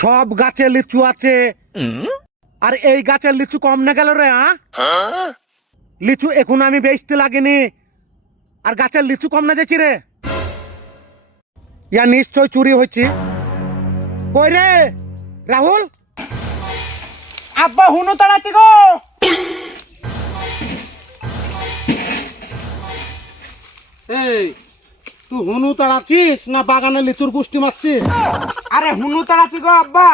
সব গাছে লিচু আছে, আর এই গাছের লিচু কম না গেল রে? লিচু এখন আমি বেচতে লাগিনি, আর গাছের লিচু কম না যাচ্ছি রে? ইয়া নিশ্চয় চুরি হয়েছে। কই রে রাহুল? আব্বা হুনু তাড়াচ্ছি গো। এই তুই হুনু তাড়াচ্ছিস না বাগানে লিচুর গুষ্টি মারছিস? আরে হুনু তাড়াচ্ছি গো আব্বা।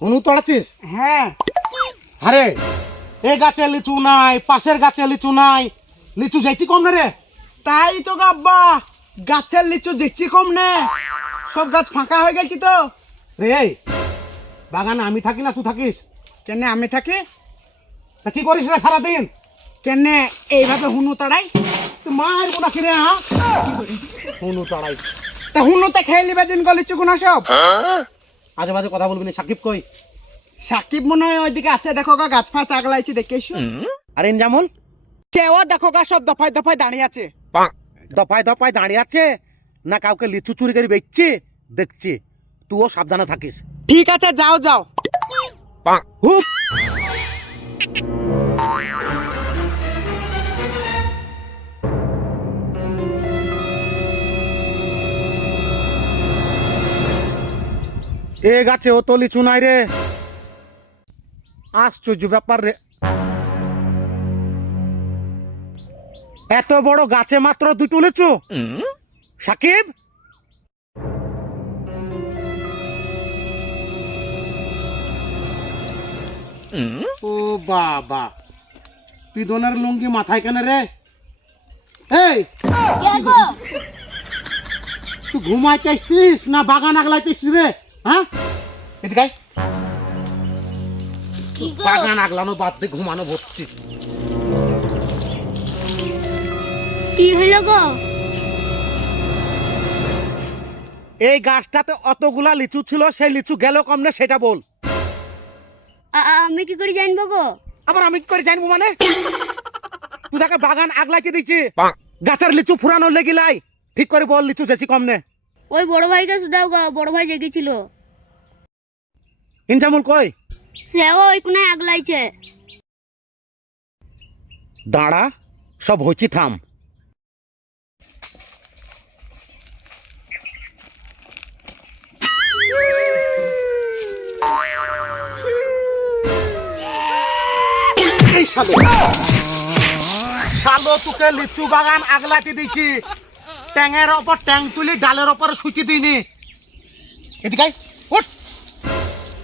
হুনু তাড়াচ্ছিস? হ্যাঁ। আরে এই গাছে লিচু নাই, পাশের গাছে লিচু নাই, লিচু যাইছি কম না রে? তাই তো গো আব্বা, গাছের লিচু দিচ্ছি কম নে, সব গাছ ফাঁকা হয়ে গেছি তো। রে এই বাগানে আমি থাকি না তুই থাকিস? কেন আমি থাকি? তা কি করিস রে সারাদিন? কেন এইভাবে হুনু তাড়াই? তুই মারবো না কিরে? হ্যাঁ হুনু তাড়াই? তা হুনুতে খেয়ে লিবে দিন গো লিচু গুনা সব। আজে বাজে কথা বলবি না। সাকিব কই? সাকিব মনে হয় ওইদিকে আছে, দেখো গা গাছ ফাঁচ আগলাইছি দেখে এসো। আর ইনজামুল? সেও দেখো গা সব দফায় দফায় দাঁড়িয়ে আছে। দফায় দফায় দাঁড়িয়ে আছে না কাউকে লিচু চুরি করে বেচছে দেখছে? তুইও সাবধানে থাকিস। ঠিক আছে যাও যাও। হুপ। এ গাছে ও তো লিচু নাই রে, আশ্চর্য ব্যাপার রে। এত বড় গাছে মাত্র দুটো লিচু? সাকিব ও বাবা, পিদনের লুঙ্গি মাথায় কেন রে? এই তুই ঘুমাইতে আসছিস না বাগান আগলাইতেছিস রে? হ্যাঁ এদিকে আয়। বাগান আগলানো বাদ দিয়ে ঘুমানো ভরছি। কি হলো গো? এই গাছটাতে অতগুলা লিচু ছিল, সেই লিচু গেল কমনে সেটা বল। আমি কি করে জানবো গো? আবার আমি কি করে জানবো মানে? তুই তাকে বাগান আগলাইতে দিচ্ছি, গাছের লিচু ফুরানো লেগিলাই, ঠিক করে বল লিচু যেছি কমনে। ওই বড় ভাইকে শুধাও গো, বড় ভাই জেগেছিল। ইনজামুল কই? সেও ওই কোনায় আগলাইছে। দাঁড়া, সব হইছি থাম। শালো তোকে লিচু বাগান আগলাতে দিচ্ছি, ট্যাঙের ওপর ট্যাং তুলি ডালের ওপর শুইতে দিইনি। এদিকে আয়, উঠ,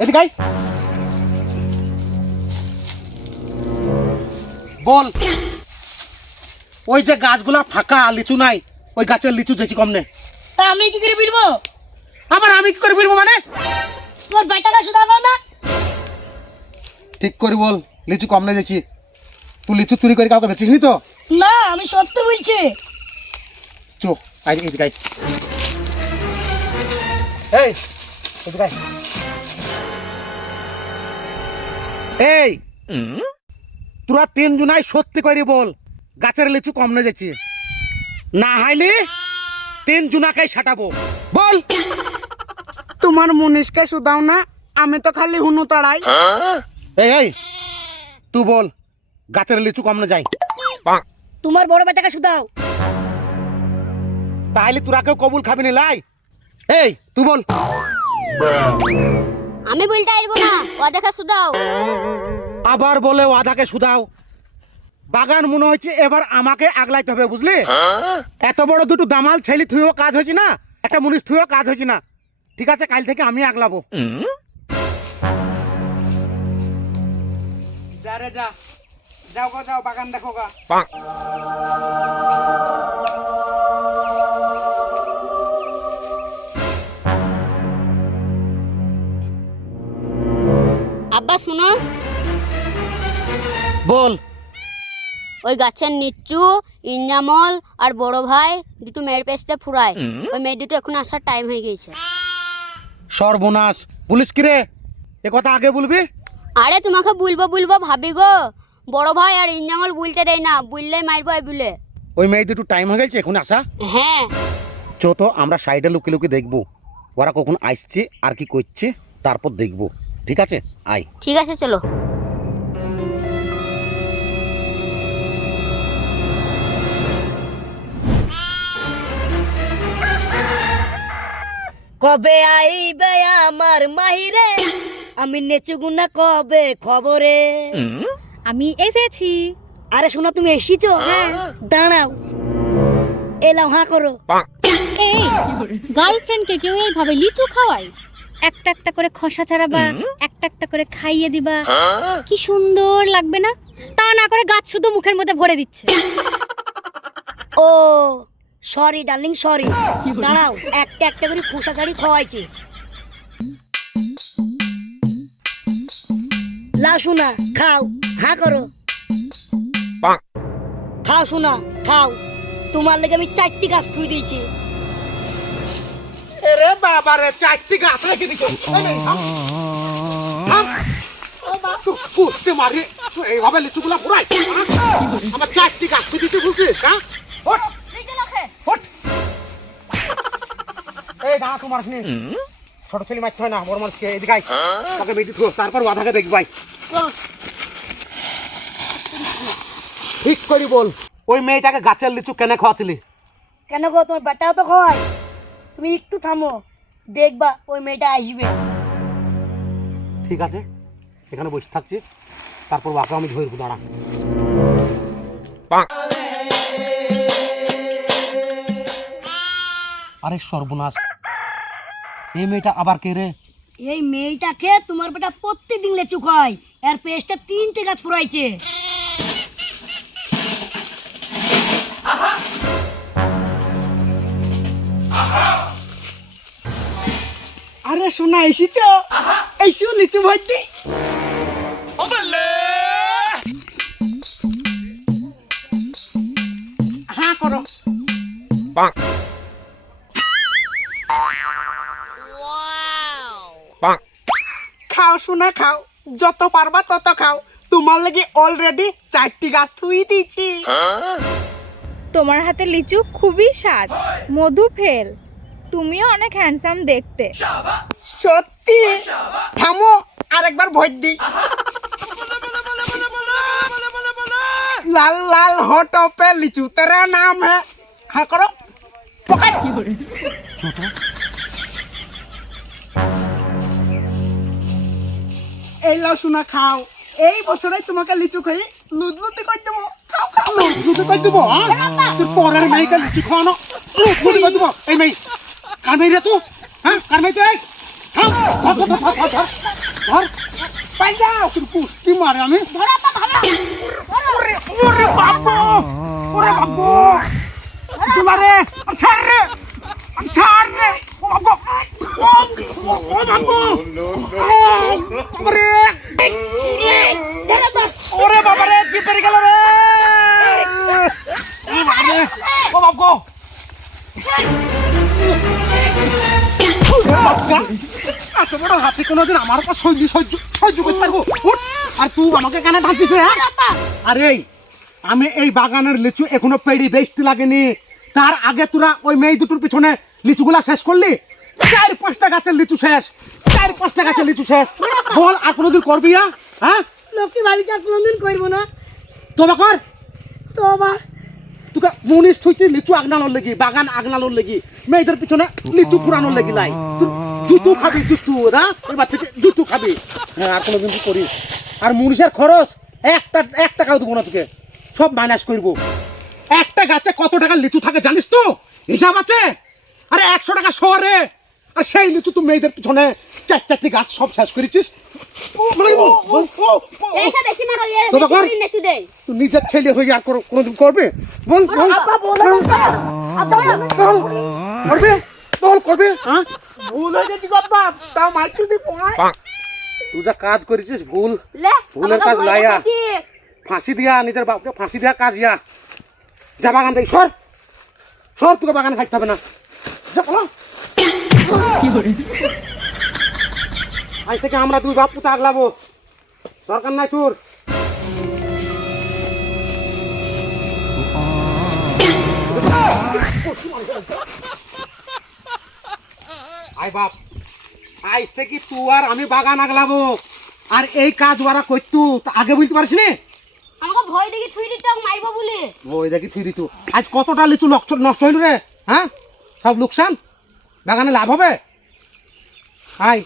এদিকে আয়। বল, ওই যে গাছগুলা ফাঁকা লিচু নাই, ওই গাছের লিচু যেছি কমনে? তা আমি কি করে বলবো? আবার আমি কি করে বলবো মানে? তোর বেটাটা শুধাবো না? ঠিক করে বল লিচু কমনে যেছি। তুই লিচু চুরি করে কাউকে বেচিস নি তো? না, আমি সত্য বলছি। চো আয় এদিকে আয়। এই এদিকে আয়। এই তোরা তিনজনাই সত্যি করে বল গাছের লিচু কমনে যেছি, না হাইলি তিনজনাকে সাটাবো। বল। তোমার মুনিশকে শুধাও না, আমি তো খালি হুনু তাড়াই। এই এই তুই বল গাছের লিচু কমনে যাই? তোমার বড় বেটাকে শুধাও। তাইলে তোরা কেউ কবুল খাবি না লাই? এই তুই বল। আমি বলতে পারবো না, ও দেখা শুধাও। আবার বলে ওয়াদাকে শুধাও। বাগান মনে হচ্ছে এবার আমাকে আগলাইতে হবে, বুঝলি? এত বড় দুটো দামাল ছেলে থুয়েও কাজ হয়েছে না, একটা মুনিশ থুয়েও কাজ হয়েছে না। ঠিক আছে, কাল থেকে আমি আগলাবো। যা রে যা, যাও গো যাও, বাগান দেখো গা। আব্বা শুনো, বল। ওই গাছের নিচু ইঞ্জামল আর বড় ভাই দুটো মেয়ের পেছতে ফুরায়, ওই মেয়ে দুটো এখন আসার টাইম হয়ে গেছে। সর্বনাশ, পুলিশ কি রে? এ কথা আগে বলবি। আরে তোমাকে বলবো বলবো ভাবি গো, বড় ভাই আর ইঞ্জামল বলতে দেয় না, বললেই মারবো বলে। ওই মেয়ে দুটো টাইম হয়ে গেছে এখন আসা। হ্যাঁ চো তো আমরা সাইডে লুকিয়ে লুকিয়ে দেখবো ওরা কখন আসছে আর কি করছে। তারপর দেখবো, ঠিক আছে? আয়। ঠিক আছে চলো। কবে আইবে আমার মাহিরে, আমি নেচু গুনা কবে খবরে। আমি এসেছি। আরে শোনা, তুমি এসেছো? দাঁড়াও, এলাম, হা করো। এই গার্লফ্রেন্ডকে কেউ এইভাবে লিচু খাওয়ায়? একটা একটা করে খসা ছাড়াবা, একটা একটা করে খাইয়ে দিবা, কি সুন্দর লাগবে না? তা না করে গাছ শুধু মুখের মধ্যে ভরে দিচ্ছে। ও সরি ডার্লিং, সরি। দাঁড়াও, একটা একটা করে খোসা ছাড়ি খাওয়াইছি। লাও শোনা, খাও, হা করো। খাও শোনা, খাও। তোমার লেগে আমি 4টি গাছ থুই দিয়েছি। এরে বাবা রে, 4টি গাছ রেখে দিছো। কুস্তি মারি এইভাবে লিচুগুলা পুরাই, আমার 4টি গাছ দিতে বলছিস? হ্যাঁ, ওঠ, ওঠ। এই দাঁড়া, তোমার ছোট ছেলে মারতে হয় না, বড় মানুষকে। এদিকে আয়, তাকে বেটি থো, তারপর বাধাকে দেখবি। ভাই ঠিক করি বল, ওই মেয়েটাকে গাছের লিচু কেন খাওয়াছিলি? কেন গো, তোমার বেটাও তো খাওয়াই। তুমি একটু থামো, দেখবা ওই মেয়েটা আসবে। ঠিক আছে, এখানে বসে থাকছি, তারপর ওকে আমি ধরবো। দাঁড়া। আরে সর্বনাশ, এই মেয়েটা আবার কে রে? এই মেয়েটাকে তোমার বেটা প্রত্যেকদিন লেচু খায়, এর পেস্টটা 3টে গাছ ফুরাইছে। আরে শোনা, এসেছো? এসো লিচু ভর্তি। হ্যাঁ করো। খাও শোনা, খাও, যত পারবা তত খাও। তোমার লাগি অলরেডি 4টি গাছ থুই দিয়েছি। তোমার হাতে লিচু খুবই স্বাদ, মধু ফেল। তুমিও অনেক হ্যান্ডসাম দেখতে। সত্যি? থামো, আরেকবার ভোট দিই। লাল লাল होठों पे लिचू तेरा नाम है। हाँ करो, पकड़। এই লাও শোনা, খাও। এই বছরে তোমাকে লিচু খাই লুদলুতি করে দেবো। খাও খাও। লুদলুতি করে দেবো? তোর পরের মেয়েকে লিচু খাওয়ানো লুদলুতি করে দেবো? এই মেয়ে কার মেয়ে রে তুই? হ্যাঁ, কার মেয়ে তুই? ধর পাই যাও। তোর কুস্তি মারে আমি। ওরে ওরে বাবু, ওরে বাবু, তোমারে ছাড় রে, ছাড় রে। ও বাবু, ও বাবু, ওরে ওরে বাবা রে, জিপে গেল রে। ও বাবু, এত বড় হাতি কোনোদিন আমার উপর সহ্য করতে পারবো? আর তুই আমাকে কেন ঢালছিস রে? আরে আমি এই বাগানের লিচু এখনো পেড়ি বেচতে লাগেনি, তার আগে তোরা ওই মেয়ে দুটোর পিছনে লিচুগুলা শেষ করলি। 4-5টা গাছের লিচু শেষ, 4-5টা গাছের লিচু শেষ। বল, আর কোনোদিন করবি? হ্যাঁ, লোকটি ভাবি চার কোনোদিন করবো না। তোবা কর। তোবা তোকে মুনিশ থুইছি লিচু আগনানোর লেগি, বাগান আগনানোর লেগি, মেয়েদের পিছনে লিচু পুরানোর লেগি লাই। জুতু খাবি, জুতু দা, ওই বাচ্চাকে জুতু খাবি। হ্যাঁ, আর কোনোদিন তুই করিস? আর মুনিশের খরচ 1 টাকাও দেবো না তোকে, সব মাইনাস করবো। একটা গাছে কত টাকা লিচু থাকে জানিস তো? হিসাব আছে? আরে 100 টাকা শহরে, আর সেই লিচু তুই মেয়েদের পিছনে 4-4টি গাছ সব শেষ করেছিস। এইটা বেশি মারো, তোবা কর। বেশি নেচু দে। তুই নিজের ছেলে হয়ে আর কোনোদিন করবে? বল বল করবে, বল করবে? হ্যাঁ, ভুল হয়ে গেছি বাবা, তা মারতে দি পড়ায়। তুই যা কাজ করেছিস ভুল, লে ভুলের কাজ লাইয়া, ফাঁসি দিয়া, নিজের বাপকে ফাঁসি দিয়া কাজ ইয়া। যা বাগান থেকে সর, সর, তোকে বাগানে থাকতে হবে না। যা বলো, আজ থেকে আমরা 2 বাপ পুতে আগলাবো, দরকার নাই তোর। আয় বাপ, আজ থেকে তুই আর আমি বাগান আগলাবো আর এই কাজ ওরা করতু তা আগে বুঝতে পারিস নি আমাকে ভয় দেখি থুই দিতে মারবো বলে। ওই দেখি তুই দিতু আজ কতটা লিচু নষ্ট হইল রে, হ্যাঁ সব লোকসান, বাগানে লাভ হবে। আয়